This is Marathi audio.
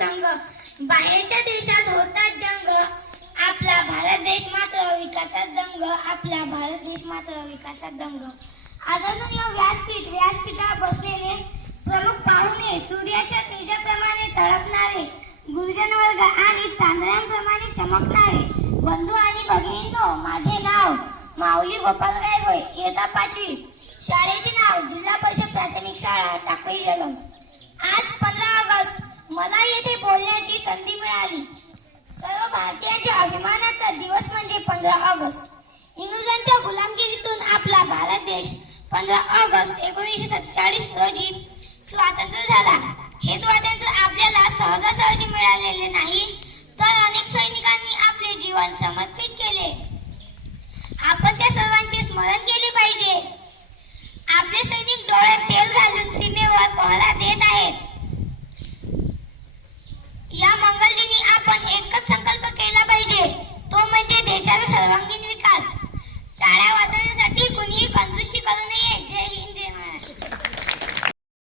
संघ. बाहेरच्या देशात होतात जंग. आपला भारत देश मात्र विकासात दंग. आपला भारत देश मात्र विकासात दंग. आदरणीय व्यासपीठ व्यासपीठावर बसलेले प्रमुख पाहुणे सूर्याच्या तेजाप्रमाणे तळपणारे गुरुजन वर्ग आणि चांदण्यांप्रमाणे चमकणारे बंधू आणि भगिनींनो माझे नाव माऊली गोपाल गायगोय येता पाचवी शाळेचे नाव जिल्हा परिषद प्राथमिक शाळा टाकळी जलम. संधी मिळाली. सर्व भारतीयांच्या अभिमानाचा दिवस म्हणजे पंधरा ऑगस्ट. इंग्रजांच्या गुलामगिरीतून आपला भारत देश पंधरा ऑगस्ट एकोणीसशे सत्तेचाळीस रोजी स्वातंत्र्य झाला. हे स्वातंत्र्य आपल्याला सहजासहजी मिळालेले नाही तर अनेक सैनिकांनी आपले जीवन समर्पित केले. आपण त्या सर्वांचे स्मरण केले. तो सर्वांगीण विकास. टाळ्या वाजत